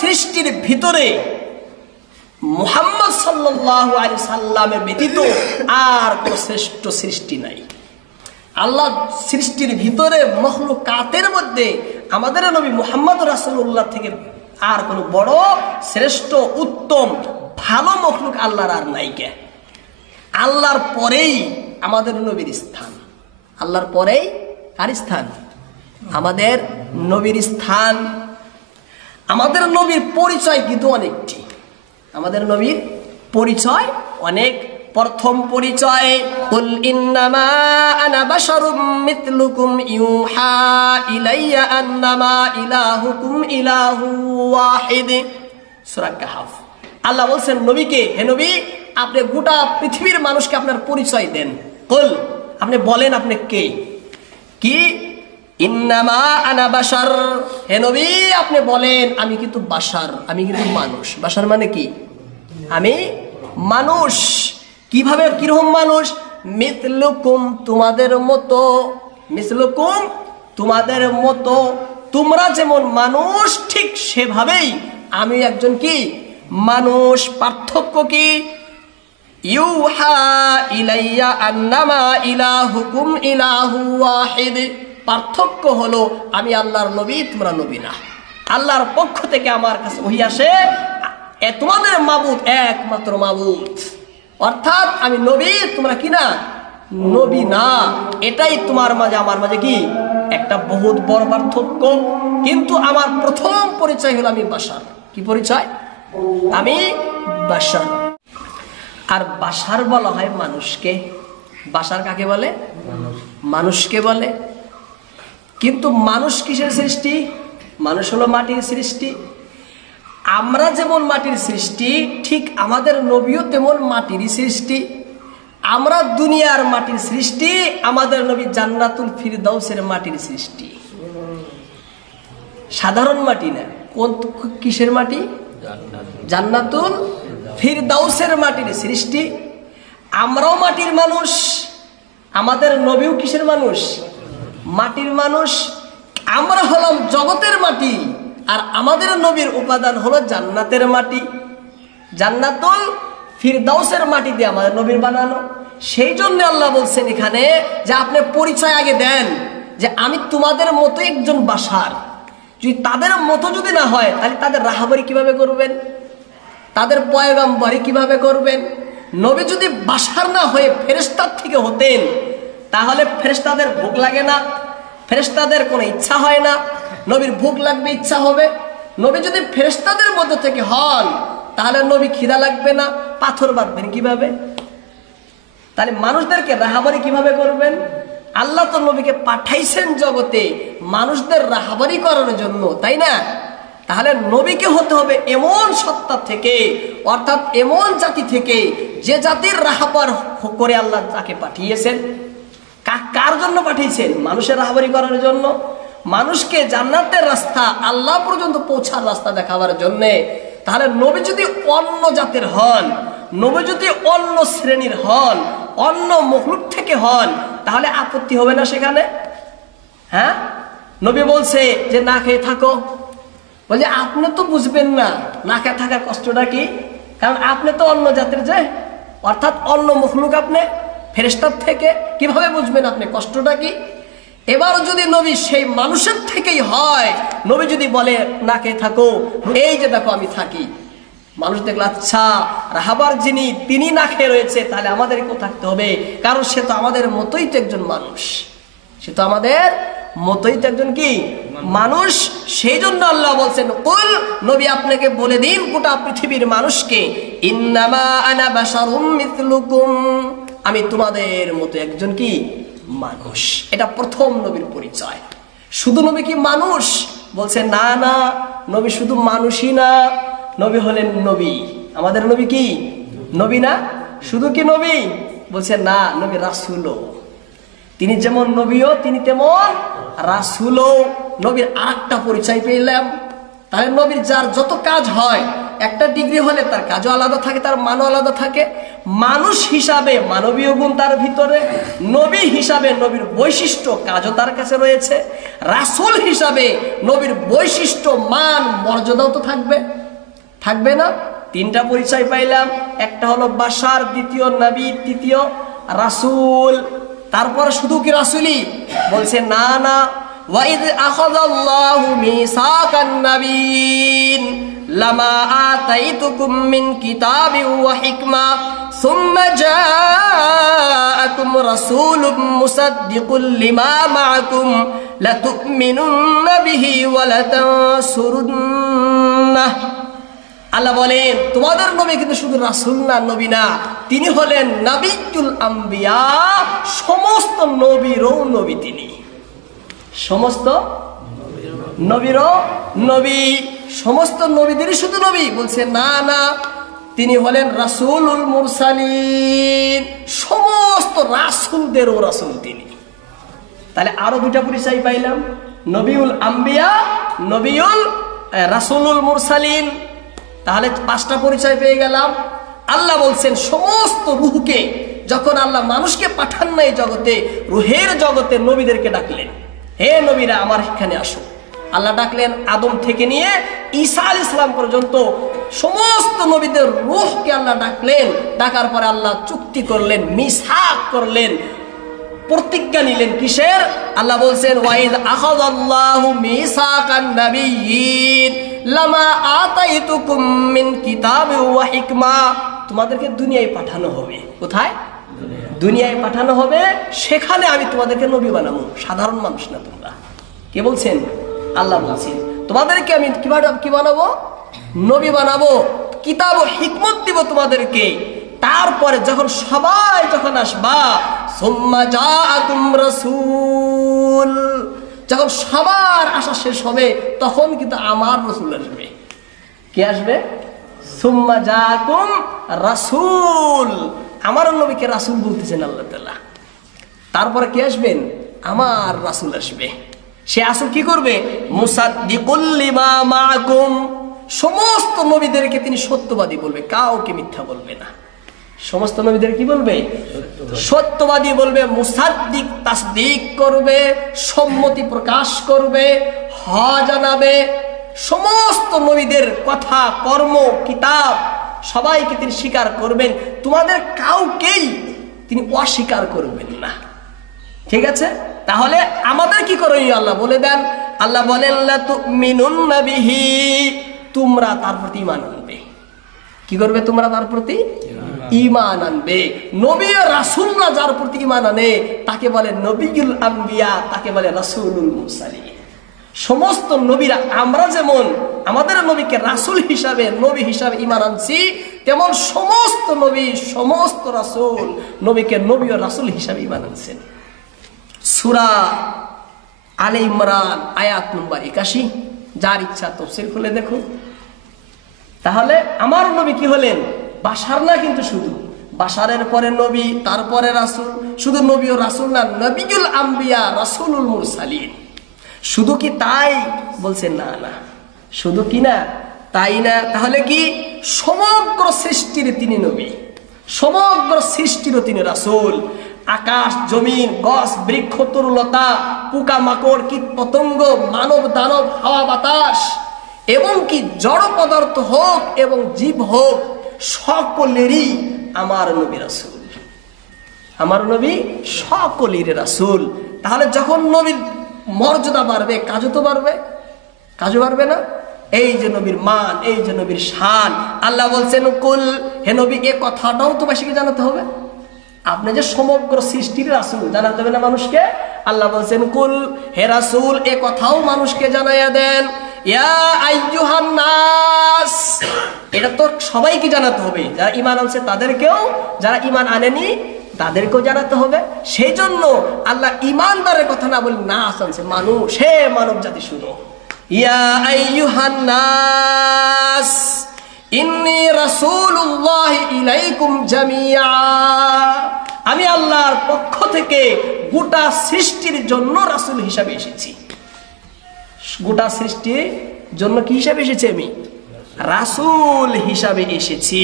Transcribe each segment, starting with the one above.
সৃষ্টির ভিতরে মুহাম্মদ সাল্লাল্লাহু আলাইহি সাল্লামের ব্যতীত আর কোন শ্রেষ্ঠ সৃষ্টি নাই। আল্লাহ সৃষ্টির ভিতরে মখলুকাতের মধ্যে আমাদের নবী মুহাম্মদ রাসূলুল্লাহ থেকে আর কোন বড় শ্রেষ্ঠ উত্তম ভালো মখলুক আল্লাহর আর নাই। কে আল্লাহর পরেই আমাদের নবীর স্থান, আল্লাহর পরেই কার স্থান? আমাদের নবীর স্থান। আমাদের নবীর পরিচয় কিন্তু অনেকটি, আমাদের নবীর পরিচয় অনেক। প্রথম পরিচয়, কুল ইন্নামা আনা বাশারুম মিথলুকুম ইউহা ইলাইয়া আন্নামা ইলাহুকুম ইলাহু ওয়াহিদ, সূরা কাহফ। আল্লাহ বলছেন নবীকে, হে নবী আপনি গোটা পৃথিবীর মানুষকে আপনার পরিচয় দেন। কুল, আপনি বলেন আপনি কে? কি? ইন্নামা আনা বাশার, হে নবী আপনি বলেন আমি কিন্তু বাশার, আমি কিন্তু মানুষ। বাশার মানে কি? আমি মানুষ। কিভাবে, কিরকম মানুষ? মিথলুকুম, তোমাদের মতো। মিথলুকুম, তোমাদের মতো। তোমরা যেমন মানুষ ঠিক সেভাবেই আমি একজন কি মানুষ। পার্থক্য কি? ইউহা ইলাইয়া আন্নামা ইলাহুকুম ইলাহু ওয়াহিদ, পার্থক্য হলো আমি আল্লাহর নবী, তোমরা নবী না। আল্লাহর পক্ষ থেকে আমার কাছে ওহী আসে, তোমাদের মাবুদ একমাত্র মাবুদ, অর্থাৎ আমি নবী, তোমরা কি না নবী না। এটাই তোমার মাঝে আমার মাঝে কি একটা বহুত বড় পার্থক্য। কিন্তু আমার প্রথম পরিচয় হলো আমি বাশার। কি পরিচয়? আমি বাশার। আর বাশার বলা হয় মানুষকে। বাশার কাকে বলে? মানুষকে বলে। কিন্তু মানুষ কিসের সৃষ্টি? মানুষ হলো মাটির সৃষ্টি। আমরা যেমন মাটির সৃষ্টি, ঠিক আমাদের নবীও তেমন মাটিরই সৃষ্টি। আমরা দুনিয়ার মাটির সৃষ্টি, আমাদের নবী জান্নাতুল ফিরদাউসের মাটির সৃষ্টি। সাধারণ মাটি না। কোন কিসের মাটি? জান্নাতুল ফিরদাউসের মাটির সৃষ্টি। আমরাও মাটির মানুষ, আমাদের নবীও কিসের মানুষ? মাটির মানুষ। আমরা হলাম জগতের মাটি, আর আমাদের নবীর উপাদান হলো জান্নাতের মাটি। জান্নাতুল ফিরদাউসের মাটি দিয়ে আমাদের নবীর বানানো। সেই জন্য আল্লাহ বলছেন এখানে যে আপনি পরিচয় আগে দেন যে আমি তোমাদের মতো একজন বাশার। যদি তাদের মতো যদি না হয়, তাহলে তাদের রাহাবারি কিভাবে করবেন? তাদের পয়গম্বরি কিভাবে করবেন? নবী যদি বাশার না হয়ে ফেরেশতার থেকে হতেন, তাহলে ফেরেশতাদের ভোগ লাগে না, ফেরেশতাদের কোনো ইচ্ছা হয় না। নবীর ভোগ লাগবে, ইচ্ছা হবে। নবী যদি ফেরেশতাদের মধ্যে থেকে হন, তাহলে নবী খিদা লাগবে না, পাথর বাঁধবেন কিভাবে? তাহলে মানুষদেরকে রাহাবারি কিভাবে করবেন? আল্লাহ তো নবীকে পাঠাইছেন জগতে মানুষদের রাহাবারি করার জন্য, তাই না? তাহলে নবীকে হতে হবে এমন সত্তা থেকে, অর্থাৎ এমন জাতি থেকে যে জাতির রাহাবার করে আল্লাহ তাকে পাঠিয়েছেন। কার জন্য পাঠিয়েছেন? মানুষের রাহাবারি করার জন্য। মানুষকে জান্নাতের রাস্তা, আল্লাহ পর্যন্ত পৌঁছার রাস্তা দেখাবার জন্য। তাহলে নবী যদি অন্য জাতের হন, নবী যদি অন্য শ্রেণীর হন, অন্য মখলুক থেকে হন, তাহলে আপত্তি হবে না সেখানে? হ্যাঁ, নবী বলছে যে না খেয়ে থাকো, বলছে আপনি তো বুঝবেন না না খেয়ে থাকার কষ্টটা কি, কারণ আপনি তো অন্য জাতের, যে অর্থাৎ অন্য মখলুক, আপনি ফেরেশতার থেকে, কিভাবে বুঝবেন আপনি কষ্টটা কি? এবার যদি নবী সেই মানুষের থেকেই হয়, নবী যদি বলে না খেয়ে থাকো, এই যে দেখো আমি থাকি, মানুষ দেখলো আচ্ছা রাহাবার যিনি তিনি না খেয়ে রয়েছে, তাহলে আমাদেরকেও থাকতে হবে, কারণ সে তো আমাদের মতোই তো একজন মানুষ, সে তো আমাদের মতোই তো একজন কি মানুষ। সেই জন্য আল্লাহ বলছেন কুল, নবী আপনাকে বলে দিন গোটা পৃথিবীর মানুষকে, ইন্নামা আনা বাশারুম মিথলুকুম, আমি তোমাদের মতো একজন কি মানুষ। এটা প্রথম নবীর পরিচয়। শুধু নবী কি মানুষ? বলছে না না, নবী শুধু মানুষই না, নবী হলেন নবী। আমাদের নবী কি নবী না? শুধু কি নবী? বলছে না, নবী রাসূলও। তিনি যেমন নবীও, তিনি তেমন রাসূলও। নবীর আরেকটা পরিচয় পেলাম, তাহলে নবীর যার যত কাজ হয়, একটা ডিগ্রি হলে তার কাজও আলাদা থাকে, তার মানও আলাদা থাকে। মানুষ হিসাবে মানবীয় গুণ তার ভিতরে, নবী হিসাবে নবীর বৈশিষ্ট্য কাজও তার কাছে রয়েছে, রাসূল হিসাবে নবীর বৈশিষ্ট্য মান মর্যাদাও তো থাকবে, থাকবে না? তিনটা পরিচয় পাইলাম, একটা হলো বাশার, দ্বিতীয় নবী, তৃতীয় রাসূল। তারপরে শুধু কি রাসূলই? বলছে না না, ওয়াইদ আখাযাল্লাহু মিসাকান নাবিয়্যিন লামা আতাইতুকুম মিন কিতাবিন ওয়া হিকমা সুম্মা জাআকুম রাসূলুম মুসাদ্দিকুল লিমা মাআকুম লাতু'মিনুন্না বিহি ওয়া লাতানসুরুন্নাহ। আল্লাহ বলেন তোমাদের নবী কিন্তু শুধু রাসূল না, নবী না, তিনি হলেন নবিয়্যুল আম্বিয়া, সমস্ত নবীরও নবী তিনি, সমস্ত নবীরও নবী, সমস্ত নবীদেরই শুধু নবী? বলছে না না, তিনি হলেন রাসূলুল মুরসালিন, সমস্ত রাসূলদেরও রাসূল তিনি। তাহলে আরো দুইটা পরিচয় পাইলাম, নবিউল আম্বিয়া, নবিউল রাসূলুল মুরসালিন। তাহলে পাঁচটা পরিচয় পেয়ে গেলাম। আল্লাহ বলছেন সমস্ত রূহকে, যখন আল্লাহ মানুষকে পাঠান নাই জগতে, রূহের জগতে নবীদেরকে ডাকলেন, হে নবীরা আমার এখানে আসো। আল্লাহ ডাকলেন আদম থেকে নিয়ে ঈসা আলাইহিস সালাম পর্যন্ত সমস্ত নবীদের রূহকে আল্লাহ ডাকলেন। ডাকার পরে আল্লাহ চুক্তি করলেন, মিসাক করলেন, প্রতিজ্ঞা নিলেন। কিসের? আল্লাহ বলছেন ওয়াইদ আখাযাল্লাহু মিসাকান নাবিয়্যিন লামা আতাইতুকুম মিন কিতাবিন ওয়া হিকমা। তোমাদেরকে দুনিয়ায় পাঠানো হবে। কোথায়? দুনিয়ায় পাঠানো হবে, সেখানে আমি তোমাদেরকে নবী বানাবো, সাধারণ মানুষ না তোমরা। কে বলছেন? আল্লাহ বলছেন তোমাদেরকে আমি কি বানাবো? নবী বানাবো, কিতাব ও হিকমত দিব তোমাদেরকে। তারপরে যখন সবাই যখন আসবা, সুম্মা জাআকুম রাসূল, যখন সবার আসা শেষ হবে তখন কিন্তু আমার রাসূল আসবে। কে আসবে? সুম্মা জাআকুম রাসূল, আমার নবীকে রাসূল বলতেছেন আল্লাহ তাআলা। তারপরে কে আসবেন? আমার রাসূল আসবে। সে রাসূল কি করবে? মুসাদ্দিকুল লিমা মাআকুম, সমস্ত নবীদেরকে তিনি সত্যবাদী বলবে, কাউকে মিথ্যা বলবে না। সমস্ত নবীদের কি বলবে? সত্যবাদী বলবে, মুসাদ্দিক তাসদিক করবে, সম্মতি প্রকাশ করবে, হওয়া জানাবে। সমস্ত নবীদের কথা, কর্ম, কিতাব সবাইকে তিনি স্বীকার করবেন, তোমাদের কাউকেই তিনি অস্বীকার করবেন না। ঠিক আছে? তাহলে আমাদের কি করণীয় আল্লাহ বলে দেন। আল্লাহ বলেন লাতুমিনুন্না বিহি, তোমরা তার প্রতি ঈমান আনবে। কি করবে? তোমরা তার প্রতি ঈমান আনবে। নবী ও রাসূলরা যার প্রতি ঈমান আনে তাকে বলে নবিয়ুল আম্বিয়া, তাকে বলে রাসূলুল মুরসালিন। সমস্ত নবীরা, আমরা যেমন আমাদের নবীকে রাসূল হিসাবে, নবী হিসাবে ঈমান আনছি, তেমন সমস্ত নবী, সমস্ত রাসূল নবীকে নবী ও রাসূল হিসাবে ঈমান আনছেন। সূরা আলে ইমরান আয়াত নম্বর 81, যার ইচ্ছা তাফসীর খুলে দেখুন। তাহলে আমার নবী কি হলেন? বাশার না, কিন্তু শুধু বাশারের পরে নবী, তারপরে রাসূল। শুধু নবী ও রাসূল না, নবিয়ুল আম্বিয়া, রাসূলুল মুরসালিন। শুধু কি তাই? বলছেন না না, শুধু কি না তাই না। তাহলে কি? সমগ্র সৃষ্টির তিনি নবী, সমগ্র সৃষ্টিরও তিনি রাসূল। আকাশ, জমিন, গাছ, বৃক্ষ, তরুলতা, পোকা মাকড়, কীট পতঙ্গ, মানব দানব, হাওয়া বাতাস, এবং কি জড় পদার্থ হোক এবং জীব হোক, সকলেরই আমার নবী রাসূল। আমার নবী সকলেরই রাসূল। তাহলে যখন নবীর মর্যাদা বাড়বে, কাজও তো বাড়বে, কাজও বাড়বে না? এই যে নবীর মান, এই যে নবীর শান। আল্লাহ বলছেন কুল, হে নবী, এ কথাটাও তো বাসীকে জানাতে হবে। আপনি যে সমগ্র সৃষ্টির রাসূল, জানাতে হবে না মানুষকে? আল্লাহ বলছেন কুল, হে রাসূল, এ কথাও মানুষকে জানাইয়া দেন। ইয়া আইয়ুহান নাস, এটা তো সবাইকে জানাতে হবে, যারা ঈমান আনছে তাদেরকেও, যারা ঈমান আনেনি তাদেরকেও জানাতে হবে। সেই জন্য আল্লাহ ঈমানদারের কথা না বলে নাস আনছে, মানুষ। হে মানব জাতি শুনো, ইয়া আইয়ুহান নাস ইন্নী রাসূলুল্লাহি ইলাইকুম জামিআ, আমি আল্লাহর পক্ষ থেকে গোটা সৃষ্টির জন্য রাসূল হিসাবে এসেছি। গোটা সৃষ্টির জন্য কি হিসাবে এসেছি আমি? রাসূল হিসাবে এসেছি।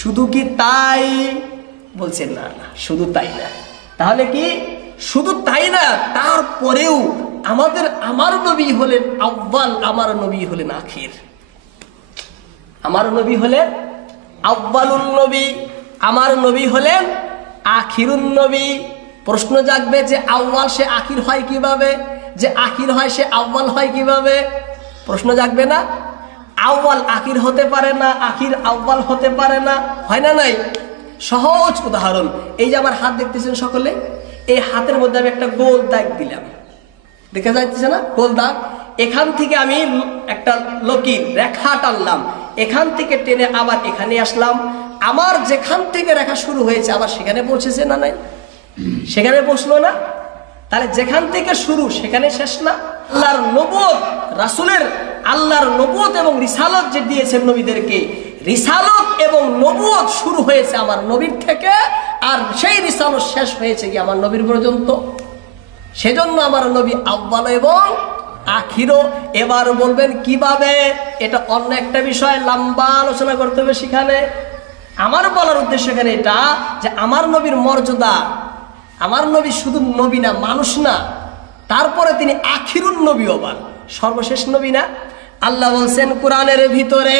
শুধু কি তাই? বলছেন না, না শুধু তাই না। তাহলে কি শুধু তাই না, তারপরেও আমার নবী হলেন আউয়াল, আমার নবী হলেন আখির। আমার নবী হলেন আউয়ালুন নবী, আমার নবী হলেন আখিরুন নবী। প্রশ্ন জাগবে যে আউয়াল সে আখির হয় কিভাবে, যে আখির হয় সে আউয়াল হয় কিভাবে? প্রশ্ন জাগবে না? আউয়াল আখির হতে পারে না, আখির আউয়াল হতে পারে না, হয় না? নাই? সহজ উদাহরণ, এই যে আমার হাত দেখতেছেন সকলে, এই হাতের মধ্যে আমি একটা গোল দাগ দিলাম, দেখা যাইতেছে না গোল দাগ? এখান থেকে আমি একটা লকির রেখা টানলাম, এখান থেকে টেনে আবার এখানে আসলাম, আমার যেখান থেকে রেখা শুরু হয়েছে আবার সেখানে পৌঁছেছে না? নাই, সেখানে পৌঁছলো না? তাহলে যেখান থেকে শুরু সেখানে শেষ না? আল্লাহর নবুয়ত, রাসূলের আল্লাহর নবুয়ত এবং রিসালত যে দিয়েছেন নবীদেরকে, রিসালত এবং নবুয়ত শুরু হয়েছে আমার নবীর থেকে, আর সেই রিসালত শেষ হয়েছে কি আমার নবীর পর্যন্ত। সেজন্য আমার নবী আউয়াল এবং আখিরও। এবার বলবেন কিভাবে? এটা অন্য একটা বিষয়, লম্বা আলোচনা করতে হবে সেখানে। আমার বলার উদ্দেশ্য এখানে এটা যে আমার নবীর মর্যাদা, আমার নবী শুধু নবী না, মানুষ না, তারপরে তিনি আখিরুন নবী, আবার সর্বশেষ নবী না? আল্লাহ বলছেন কোরআনের ভিতরে,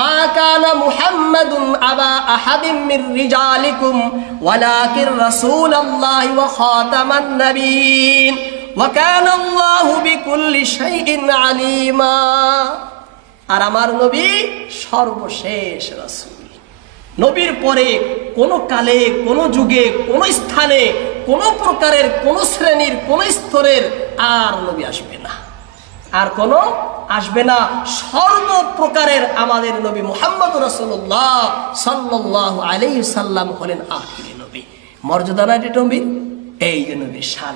মা কানা মুহাম্মাদুন আবা আহাদিম মির রিজালিকুম ওয়ালাকিন রাসূলুল্লাহি ওয়া খাতামান নাবিয়্যিন ওয়া কানা আল্লাহু বিকুল্লি শাইইন আলিমা। আর আমার নবী সর্বশেষ রাসূল। নবীর পরে কোনো কালে, কোনো যুগে, কোনো স্থানে, কোনো প্রকারের, কোনো শ্রেণীর, কোনো স্তরের আর নবী আসবে না, আর কোনো আসবে না। সর্বপ্রকারের আমাদের নবী মুহাম্মদুর রাসূলুল্লাহ সাল্লাল্লাহু আলাইহি সাল্লাম হলেন আখিরি নবী। মর্যাদা না এটা নবীর? এই যে নবীর শান।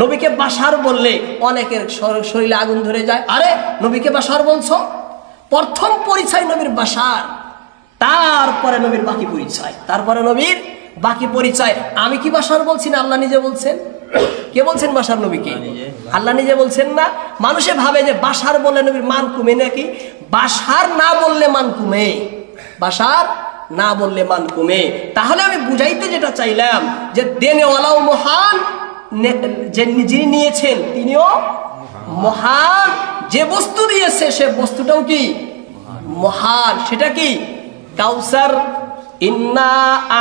নবীকে বাশার বললে অনেকের শরীরে আগুন ধরে যায়। আরে নবীকে বাশার বলছো? প্রথম পরিচয় নবীর বাশার, তারপরে নবীর বাকি পরিচয়, তারপরে নবীর বাকি পরিচয়। আমি কি বাশার বলছি না আল্লাহ নিজে বলছেন? কে বলছেন বাশার নবীকে? আল্লাহ নিজে বলছেন না? মানুষে ভাবে যে বাশার বললে নবীর মান কমে নাকি? বাশার না বললে মান কমে, বাশার না বললে মান কমে। তাহলে আমি বুঝাইতে যেটা চাইলাম যে দেনেওয়ালাও মহান, যিনি নিয়েছেন তিনিও মহান। যে বস্তু দিয়েছে সে বস্তুটাও কি মহান। সেটা কি? কাউসার। ইন্না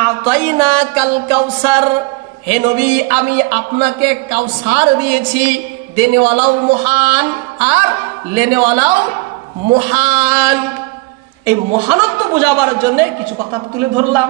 আতাইনা কাল কাউসার। হে নবী, আমি আপনাকে কাউসার দিয়েছি। দেনেওয়ালাও মহান আর লেনেওয়ালাও মহান। এই মহানত্ব বোঝাবার জন্য কিছু কথা তুলে ধরলাম।